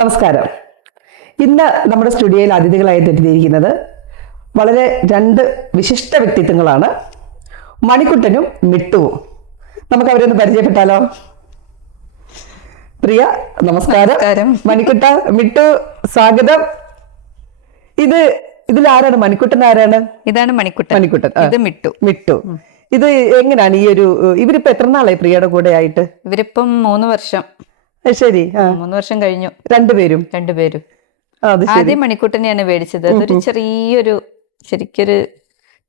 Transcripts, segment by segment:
നമസ്കാരം. ഇന്ന് നമ്മുടെ സ്റ്റുഡിയോയിൽ അതിഥികളായിട്ട് എത്തിയിരിക്കുന്നത് വളരെ രണ്ട് വിശിഷ്ട വ്യക്തിത്വങ്ങളാണ്, മണിക്കുട്ടനും മിട്ടുവും. നമുക്ക് അവരൊന്ന് പരിചയപ്പെട്ടാലോ? പ്രിയ, നമസ്കാരം. മണിക്കുട്ട, മിട്ടു, സ്വാഗതം. ഇതിലാരാണ് മണിക്കുട്ടൻ? ആരാണ്? ഇതാണ് മണിക്കുട്ടൻ. ഇത് മിട്ടു. ഇത് എങ്ങനെയാണ് ഈ ഒരു ഇവരിപ്പോ എത്ര നാളായി പ്രിയയുടെ കൂടെ ആയിട്ട്? ഇവരിപ്പം 3 വർഷം. ശരി, 3 വർഷം കഴിഞ്ഞു. രണ്ടുപേരും. ആദ്യം മണിക്കുട്ടനെയാണ് മേടിച്ചത്. അതൊരു ശരിക്കൊരു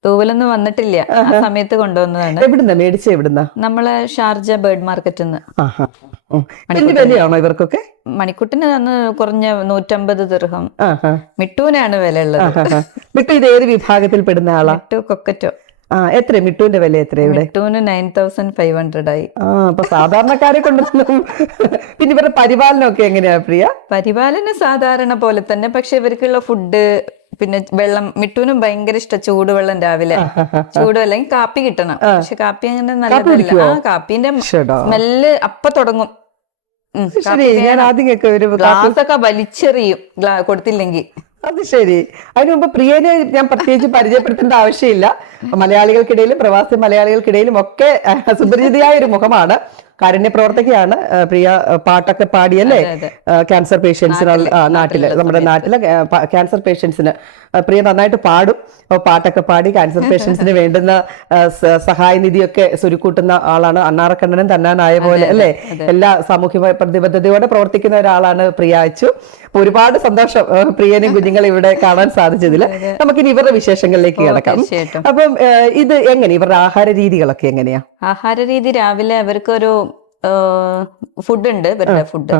തൂവലൊന്നും വന്നിട്ടില്ല. ആ സമയത്ത് കൊണ്ടുവന്നതാണ്. എവിടുന്ന? നമ്മളെ ഷാർജ ബേർഡ് മാർക്കറ്റിൽ നിന്ന്. വിലയാണോ ഇവർക്കൊക്കെ? മണിക്കുട്ടന് അന്ന് കുറഞ്ഞ 150 ദിർഹം. മിട്ടുവിനാണ് വില ഉള്ളത്. മിട്ടു ഇത് ഏത് വിഭാഗത്തിൽ പെടുന്ന ആളാ? മിട്ടു കൊക്കറ്റോ. എത്ര മിട്ടുവിന്റെ വില എത്ര? മിട്ടുവിന് 9500 ആയി. അപ്പൊ സാധാരണക്കാരെ കൊണ്ട്. പിന്നെ ഇവരുടെ പരിപാലനമൊക്കെ എങ്ങനെയാ പ്രിയ? പരിപാലനം സാധാരണ പോലെ തന്നെ. പക്ഷെ ഇവർക്കുള്ള ഫുഡ്, പിന്നെ വെള്ളം, മിട്ടുവിനും ഭയങ്കര ഇഷ്ടം ചൂടുവെള്ളം. രാവിലെ ചൂടുവെള്ളം, കാപ്പി കിട്ടണം. പക്ഷെ കാപ്പി അങ്ങനെ നല്ലതല്ല. കാപ്പിന്റെ സ്മെല്ല് അപ്പൊ തുടങ്ങും. ഗ്ലാസൊക്കെ വലിച്ചെറിയും കൊടുത്തില്ലെങ്കിൽ. അത് ശരി. അതിനു മുമ്പ് പ്രിയനെ ഞാൻ പ്രത്യേകിച്ച് പരിചയപ്പെടുത്തേണ്ട ആവശ്യമില്ല. മലയാളികൾക്കിടയിലും പ്രവാസി മലയാളികൾക്കിടയിലും ഒക്കെ സുപരിചിതയായ ഒരു മുഖമാണ്. കാരുണ്യ പ്രവർത്തകയാണ് പ്രിയ. പാട്ടൊക്കെ പാടിയല്ലേ ക്യാൻസർ പേഷ്യൻസിന് നമ്മുടെ നാട്ടിലെ ക്യാൻസർ പേഷ്യൻസിന് പ്രിയ നന്നായിട്ട് പാടും. പാട്ടൊക്കെ പാടി ക്യാൻസർ പേഷ്യൻസിന് വേണ്ടുന്ന സഹായ നിധിയൊക്കെ സ്വരുക്കൂട്ടുന്ന ആളാണ്. അണ്ണാറക്കണ്ണനും തന്നാനായ പോലെ അല്ലെ, എല്ലാ സാമൂഹ്യ പ്രതിബദ്ധതയോടെ പ്രവർത്തിക്കുന്ന ഒരാളാണ് പ്രിയ അച്ചു. ഒരുപാട് സന്തോഷം പ്രിയനും കുഞ്ഞുങ്ങളെ ഇവിടെ കാണാൻ സാധിച്ചതിൽ. നമുക്കിനി ഇവരുടെ വിശേഷങ്ങളിലേക്ക് കിടക്കാം. അപ്പം ഇത് എങ്ങനെ, ഇവരുടെ ആഹാര രീതികളൊക്കെ എങ്ങനെയാ? ആഹാര രീതി, രാവിലെ അവർക്കൊരു ഫുഡ് ഉണ്ട്. ഇവരുടെ ഫുഡ്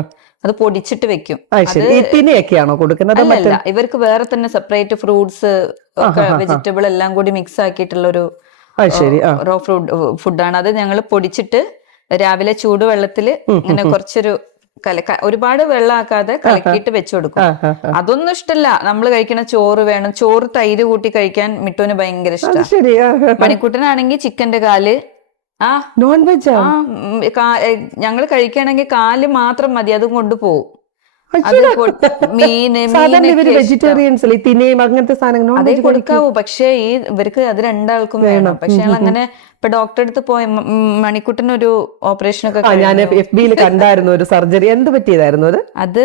അത് പൊടിച്ചിട്ട് വെക്കും. തിനയൊക്കെയാണോ കൊടുക്കുന്നത്? അല്ല, ഇവർക്ക് വേറെ തന്നെ സെപ്പറേറ്റ് ഫ്രൂട്ട്സ്, വെജിറ്റബിൾ എല്ലാം കൂടി മിക്സ് ആക്കിയിട്ടുള്ള ഒരു റോ ഫുഡാണ്. അത് ഞങ്ങൾ പൊടിച്ചിട്ട് രാവിലെ ചൂടുവെള്ളത്തില് ഇങ്ങനെ കുറച്ചൊരു ഒരുപാട് വെള്ളമാക്കാതെ കലക്കിയിട്ട് വെച്ചു കൊടുക്കും. അതൊന്നും ഇഷ്ടല്ല. നമ്മൾ കഴിക്കണ ചോറ് വേണം. ചോറ് തൈര് കൂട്ടി കഴിക്കാൻ മിട്ടുവിന് ഭയങ്കര ഇഷ്ടമാണ്. മണിക്കുട്ടനാണെങ്കിൽ ചിക്കന്റെ കാല്, നോൺ വെജ് ഞങ്ങൾ കഴിക്കുകയാണെങ്കിൽ കാല് മാത്രം മതി, അതും കൊണ്ടുപോകും. അതേ കൊടുക്കാവൂ. പക്ഷേ ഇവർക്ക് അത് രണ്ടാൾക്കും വേണം. പക്ഷെ ഞങ്ങൾ അങ്ങനെ ഇപ്പൊ ഡോക്ടറെ അടുത്ത് പോയ മണിക്കുട്ടനൊരു ഓപ്പറേഷനൊക്കെ കണ്ടായിരുന്നു, ഒരു സർജറി. എന്ത് പറ്റിയതായിരുന്നു അത്? അത്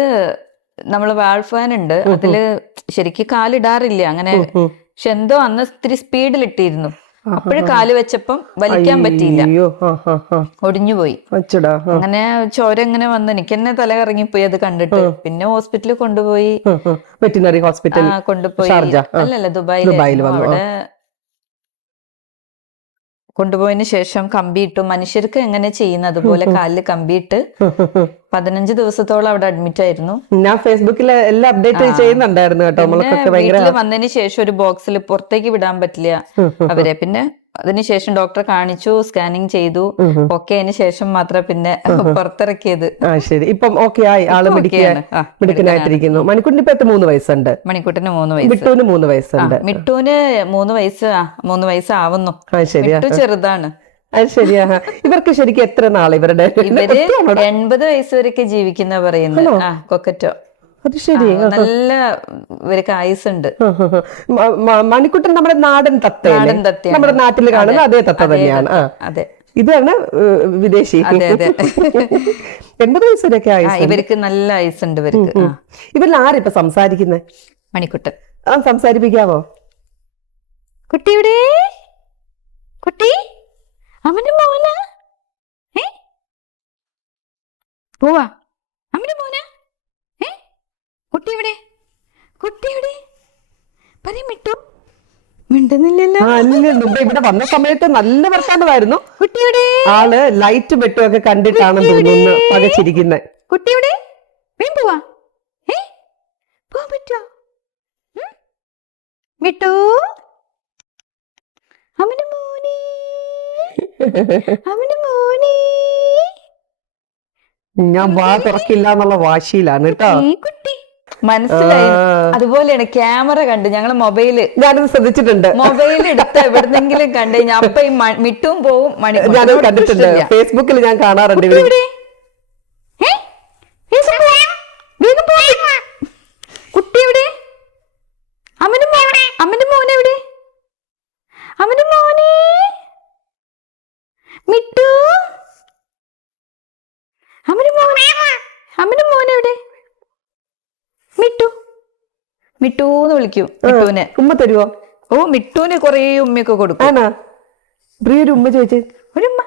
നമ്മള് വാൾഫാൻ ഉണ്ട്, അതില് ശരിക്കും കാലിടാറില്ല അങ്ങനെ. പക്ഷെ എന്തോ അന്ന് ഇത്തിരി സ്പീഡിൽ ഇട്ടിരുന്നു. അപ്പോഴും കാല് വെച്ചപ്പം വലിക്കാൻ പറ്റിയില്ല, ഒടിഞ്ഞുപോയി. അങ്ങനെ ചോര ഇങ്ങനെ വന്ന് എനിക്ക് തന്നെ തല കറങ്ങിപ്പോയി അത് കണ്ടിട്ട്. പിന്നെ ഹോസ്പിറ്റലിൽ കൊണ്ടുപോയി. വെറ്റിനറി ഹോസ്പിറ്റൽ കൊണ്ടുപോയി. അല്ലല്ല, ദുബായിൽ. അവിടെ കൊണ്ടുപോയതിന് ശേഷം കമ്പിയിട്ടു. മനുഷ്യർക്ക് എങ്ങനെ ചെയ്യുന്ന അതുപോലെ കാലില് കമ്പിയിട്ട് 15 ദിവസത്തോളം അവിടെ അഡ്മിറ്റ് ആയിരുന്നു. ഞാൻ ഫേസ്ബുക്കിൽ എല്ലാം അപ്ഡേറ്റ് ചെയ്യുന്നുണ്ടായിരുന്നു കേട്ടോ. വീട്ടിൽ വന്നതിന് ശേഷം ഒരു ബോക്സിൽ പുറത്തേക്ക് വിടാൻ പറ്റില്ല അവരെ. പിന്നെ അതിനുശേഷം ഡോക്ടറെ കാണിച്ചു, സ്കാനിങ് ചെയ്തു. ഓക്കെ അതിന് ശേഷം മാത്രം പിന്നെ പുറത്തിറക്കിയത്. ശരി, ഇപ്പം ഓക്കെ ആയി, ആള് മിടുക്കനായിട്ടിരിക്കുന്നു. മണിക്കുട്ടിന് ഇപ്പൊ 3 വയസ്സുണ്ട്. മണിക്കുട്ടിന് 3 വയസ്സ്. മിട്ടുവിന് 3 വയസ്സുണ്ട്. മിട്ടുവിന് 3 വയസ്സാവുന്നു. മിട്ടു ചെറുതാണ്. അത് ശരിയാ. ഇവർക്ക് ശരിക്കും എത്ര നാള് ഇവരുടെ? ഇവര് 80 വയസ്സ് വരെയൊക്കെ ജീവിക്കുന്ന പറയുന്നത്. കൊക്കറ്റോ. അത് ശരി, നല്ല ഇവർക്ക് ആയുസുണ്ട്. മണിക്കുട്ടൻ നമ്മുടെ നാടൻ തത്തയാണ്, നമ്മുടെ നാട്ടിൽ കാണുന്ന അതേ തത്ത തന്നെയാണ്. അതെ, ഇതാണ് വിദേശി. 80 വയസ്സ് വരെയൊക്കെ ആയുസ് ഇവർക്ക്, നല്ല ആയുസുണ്ട് ഇവർക്ക്. ഇവരിൽ ആരിപ്പോ സംസാരിക്കുന്നത്? മണിക്കുട്ടൻ. സംസാരിപ്പിക്കാവോ? കുട്ടിയുടെ കുട്ടി, അവന്റെ മോന പോവാ, അവന്റെ മോന കുട്ടിയുടെ പറയമിട്ടു മിണ്ടുന്നില്ലല്ലോ. ഇവിടെ വന്ന സമയത്ത് നല്ല വർത്താനമായിരുന്നു. ആള് ലൈറ്റ് വെട്ടുമൊക്കെ കണ്ടിട്ടാണ് തോന്നുന്നു പകച്ചിരിക്കുന്നത്. കുട്ടിയുടെ പോവാ, പോവാൻ പറ്റോ? മിട്ടു, അവന്റെ മോനെ, അവന്റെ മോനെ. ഞാൻ വാ തുറക്കില്ല എന്നുള്ള വാശിയിലാണ് കേട്ടോ. മനസ്സിലായി. അതുപോലെയാണ് ക്യാമറ കണ്ട് ഞങ്ങള് ഞാനത് ശ്രദ്ധിച്ചിട്ടുണ്ട്. മൊബൈൽ എടുത്ത് എവിടെന്നെങ്കിലും കണ്ടു കഴിഞ്ഞാൽ അപ്പൊ ഈ മിട്ടും പോവും. ഞാനത് കണ്ടിട്ടുണ്ട്, ഫേസ്ബുക്കിൽ ഞാൻ കാണാറുണ്ട്. അമ്മന്റെ മോനെവിടെ? മിട്ടു മിട്ടൂന്ന് വിളിക്കും മിട്ടുവിനെ. ഉമ്മ തരുവോ? ഓ, മിട്ടുവിന് കൊറേ ഉമ്മയൊക്കെ കൊടുക്കും. ആണോ? പ്രിയ ഒരു ഉമ്മ ചോദിച്ചേ. ഒരുമ്മ.